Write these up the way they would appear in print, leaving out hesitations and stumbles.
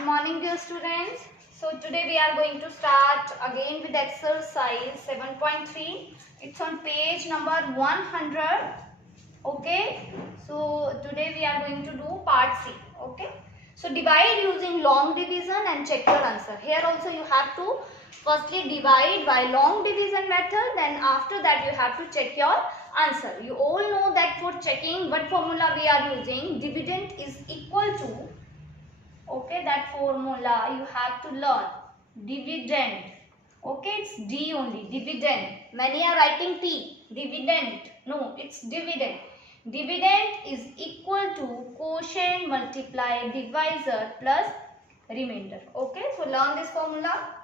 Good morning, dear students. So today we are going to start again with exercise 7.3. It's on page number 100. Okay. So today we are going to do part C. Okay. So divide using long division and check your answer. Here also you have to firstly divide by long division method. Then after that you have to check your answer. You all know that for checking what formula we are using, dividend is equal to, okay, that formula you have to learn, dividend. Okay, it's D only, dividend. Many are writing T, dividend. No, it's dividend. Dividend is equal to quotient multiply divisor plus remainder. Okay, so learn this formula.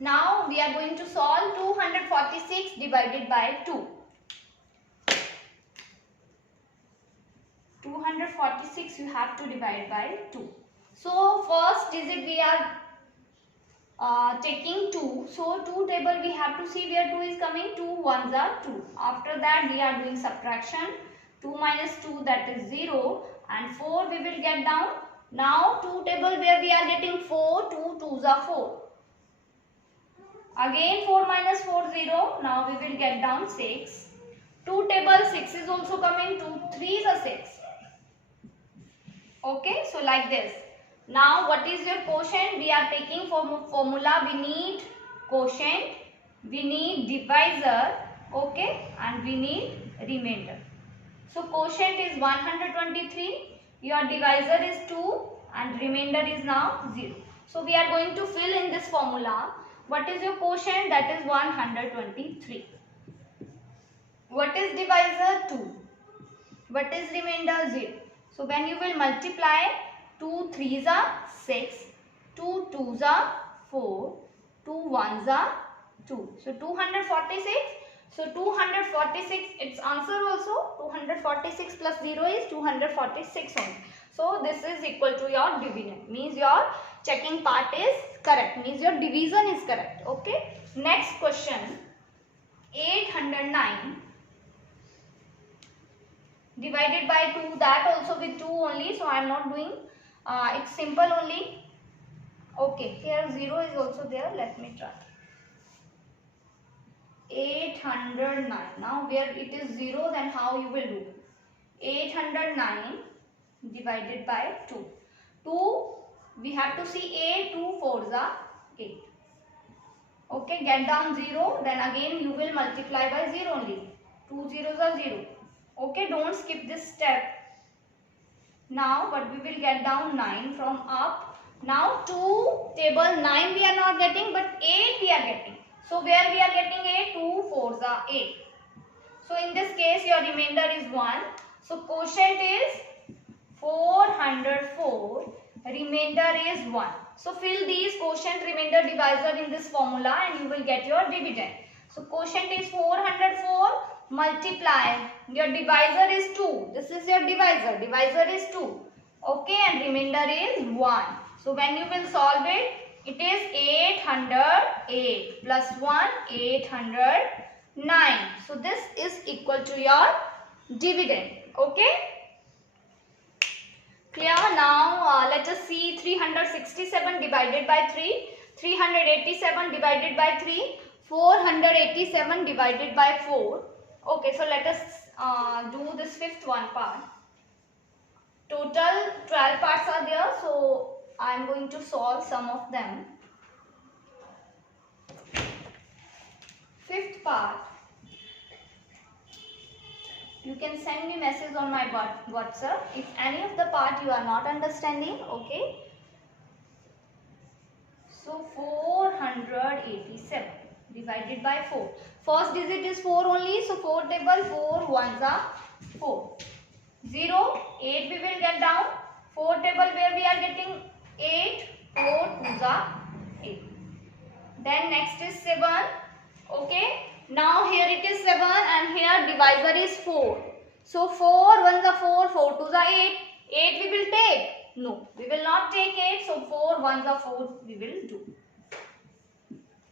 Now we are going to solve 246 divided by 2. 246 you have to divide by 2. So first digit we are taking 2. So 2 table we have to see where 2 is coming. 2 ones are 2. After that we are doing subtraction. 2 minus 2, that is 0, and 4 we will get down. Now 2 table where we are getting 4. 2 2s are 4. Again 4 minus 4 0. Now we will get down 6. 2 table 6 is also coming. 2 3s are 6. Okay, so like this. Now what is your quotient? We are taking formula. We need quotient, we need divisor, okay, and we need remainder. So quotient is 123, your divisor is 2, and remainder is now 0. So we are going to fill in this formula. What is your quotient? That is 123. What is divisor? 2. What is remainder? 0. So when you will multiply, 2 3s are 6, 2 2s are 4, 2 1s are 2. So 246. So 246, its answer also 246 plus 0 is 246 only. So this is equal to your dividend. Means your checking part is correct. Means your division is correct. Okay. Next question. 809 divided by 2, that also with 2 only, so I am not doing, it's simple only. Okay, here 0 is also there, let me try. 809, now where it is 0, then how you will do? 809 divided by 2. 2, we have to see 8, 2 4s are 8. Okay, get down 0, then again you will multiply by 0 only. 2 zeros are 0. Okay, don't skip this step. Now, but we will get down 9 from up. Now, 2 table 9 we are not getting, but 8 we are getting. So, where we are getting 8? 2 4s are 8. So, in this case, your remainder is 1. So, quotient is 404. Remainder is 1. So, fill these quotient remainder divisor in this formula and you will get your dividend. So, quotient is 404. Multiply, your divisor is 2, this is your divisor is 2, okay, and remainder is 1. So when you will solve it, it is 808 plus 1, 809. So this is equal to your dividend. Okay, clear? Now let us see 367 divided by 3, 387 divided by 3, 487 divided by 4. Okay, so let us do this fifth one part. Total 12 parts are there, so I am going to solve some of them. Fifth part. You can send me message on my WhatsApp if any of the part you are not understanding. Okay. So 487 divided by 4. First digit is 4 only. So 4 table 4 ones are 4. 0, 8 we will get down. 4 table where we are getting 8. 4 2s are 8. Then next is 7. Okay. Now here it is 7 and here divisor is 4. So 4 ones are 4. 4 2s are 8. 8 we will take. No, we will not take 8. So 4 ones are 4 we will do.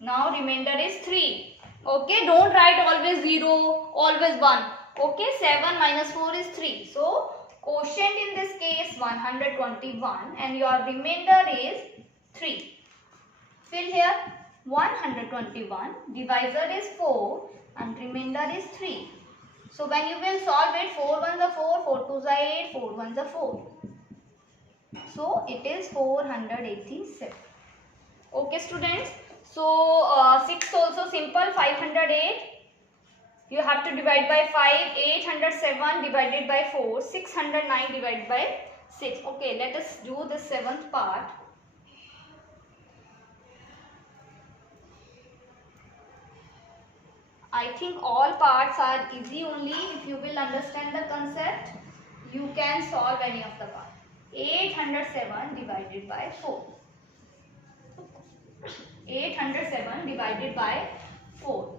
Now remainder is 3. Okay, don't write always 0, always 1. Okay, 7 minus 4 is 3. So quotient in this case 121 and your remainder is 3. Fill here 121, divisor is 4 and remainder is 3. So when you will solve it, 4 1s are 4, 4 2s are 8, 4 1s are 4. So it is 487. Okay students. So 6 also simple, 508. You have to divide by 5, 807 divided by 4, 609 divided by 6. Okay, let us do the 7th part. I think all parts are easy only. If you will understand the concept, you can solve any of the part. 807 divided by 4. 807 divided by 4.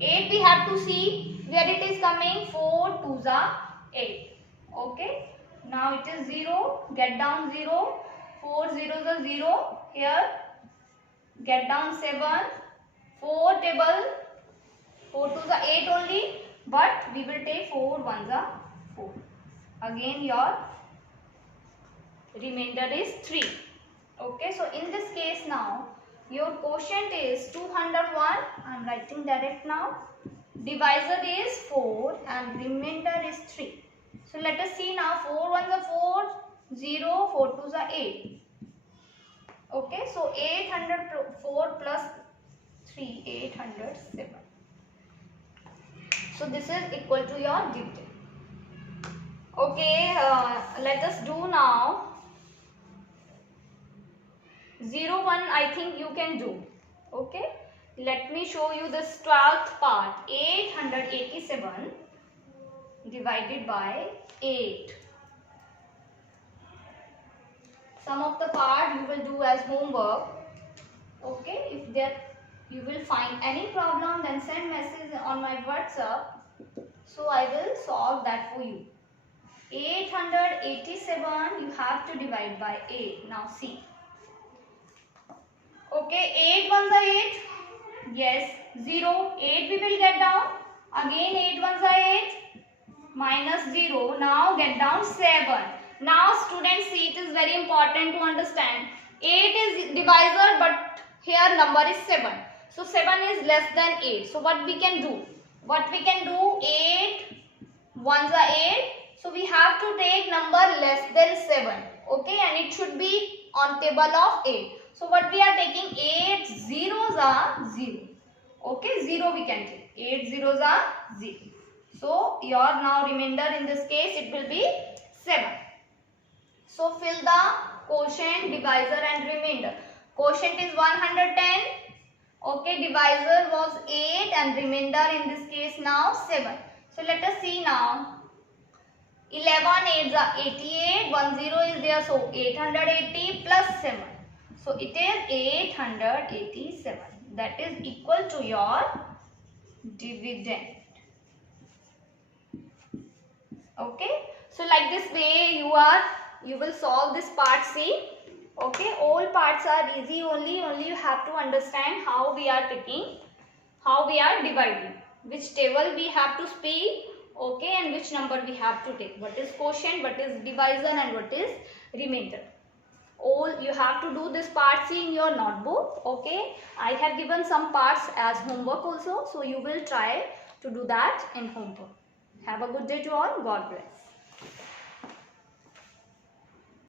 8 we have to see where it is coming. 4 2s are 8. Okay. Now it is 0. Get down 0. 4 zeros are 0. Here. Get down 7. 4 table. 4 2s are 8 only. But we will take 4 1s are 4. Again your remainder is 3. Okay. So in this case now, your quotient is 201. I am writing direct now. Divisor is 4 and remainder is 3. So let us see now. 4 1s are 4, 0, 4 2s are 8. Okay. So 804 plus 3, 807. So this is equal to your dividend. Okay. Let us do now. 0 1 I think you can do. Okay. Let me show you this 12th part. 887 divided by 8. Some of the part you will do as homework. Okay. If there you will find any problem, then send message on my WhatsApp. So I will solve that for you. 887 you have to divide by 8. Now see. Okay, 8 1s are 8. Yes, 0. 8 we will get down. Again 8 1s are 8. Minus 0. Now get down 7. Now students, see, it is very important to understand. 8 is divisor, but here number is 7. So 7 is less than 8. So what we can do? 8 1s are 8. So we have to take number less than 7. Okay, and it should be on table of 8. So what we are taking? 8 zeros are 0. Okay, 0 we can take. 8 zeros are 0. So your now remainder in this case it will be 7. So fill the quotient, divisor and remainder. Quotient is 110. Okay, divisor was 8 and remainder in this case now 7. So let us see now. 11 8s are 88. 1 0 is there, so 880 plus 7. So it is 887. That is equal to your dividend. Okay. So like this way you will solve this part C. Okay. All parts are easy only you have to understand how we are taking, how we are dividing, which table we have to speak. Okay, and which number we have to take. What is quotient, what is divisor and what is remainder. All you have to do this part C in your notebook. Okay, I have given some parts as homework also, so you will try to do that in homework. Have a good day to all. God bless.